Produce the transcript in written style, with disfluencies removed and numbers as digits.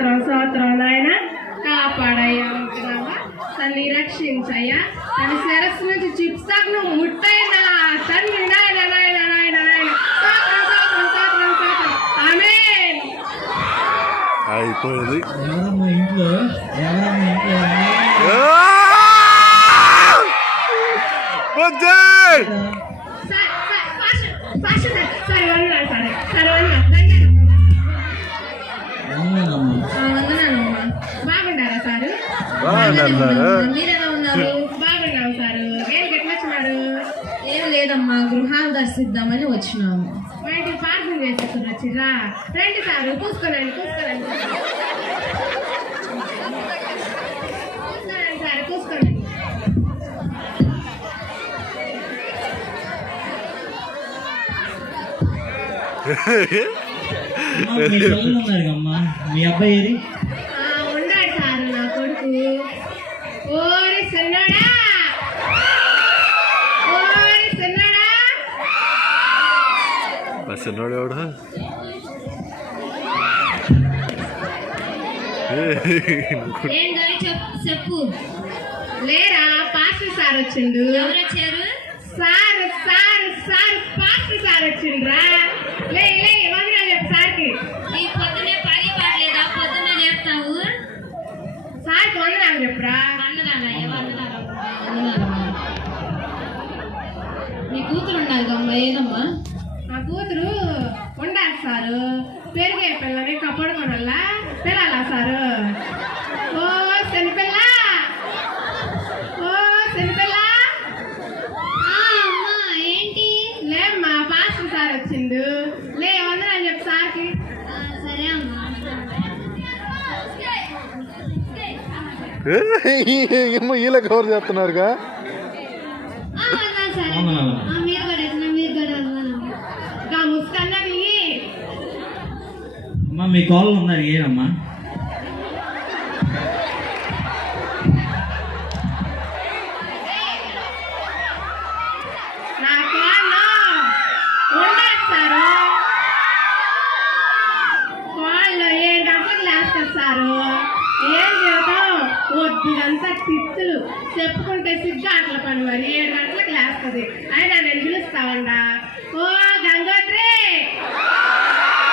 స్తోత్రం స్తోత్రం నాయన. కాపాడయ్యా ఉంటున్నావా, తల్లి రక్షించయ్యా. తన శిరస్సు నుంచి చిప్సాకు ముట్టైనా తల్లి నాయన నాయన నాయన నాయన. స్తోత్రం స్తోత్రం స్తోత్రం స్తోత్రం. ఆమేన్. అయిపోయింది. ఎవరమ్మా ఇంట్లో బాగుండారా సారు? మీరెలా ఉన్నారు? బాగున్నాం సారు. ఏంటి ఎట్లా వచ్చినారు? ఏం లేదమ్మా, గృహాలు దర్శిద్దామని వచ్చినాము. మా ఇంటికి పార్కింగ్ చేసేసి వచ్చిరా. రండి సారు, కూసుకోనండి కూసుకోనండి సార్, కూసుకోండి. ఉన్నారమ్మా. మీ అబ్బాయి ఏది? ఉన్నాడు సారు నా కొడుకు. ఓరి సన్నాడా, ఓరి సన్నాడా. చిన్నోడు ఎవడు? చెప్పు. లేరా, పాస్టర్ సార్ వచ్చిండు. ఎవరు వచ్చారు? Sir sir sir pastor sir వచ్చిండ్రా. లే లే వదినా చెప్పు సార్కి. నీ పొద్దునే పని పడలేదా? పొద్దునే లేపుతావు. సార్కి వందనాలు చెప్పురా. నీ కూతురు ఉండాలి అమ్మా. ఏదమ్మా? నా కూతురు ఉండాలి సారు. పెరిగే పిల్లని కప్పడుకోనల్లా పిల్లాలా సారు. ఓ శనిపిల్ల, ఓ శనిపిల్ల. ఏంటి? లేమ్మా, పాస్టర్ సార్ వచ్చిండు. లే వందనాలు చెప్పు సార్కి. సరే అమ్మా. వీళ్ళకి కవర్ చేస్తున్నారుగా. ముసుకన్నది అమ్మా మీ కాళ్ళు ఉన్నారు. ఏనమ్మా? నా కాళ్ళు ఉండదు సారు. కాళ్ళు 7 గంటలకు లేస్తారు సారు. ఏం చేద్దాం, వద్దుదంతా తిత్తులు చెప్పుకుంటే సిగ్గు అట్ల పని. మరి 7 గంటలకు లేస్తుంది. అయినా నేను పిలుస్తావండా. ఓ గంగోత్రి,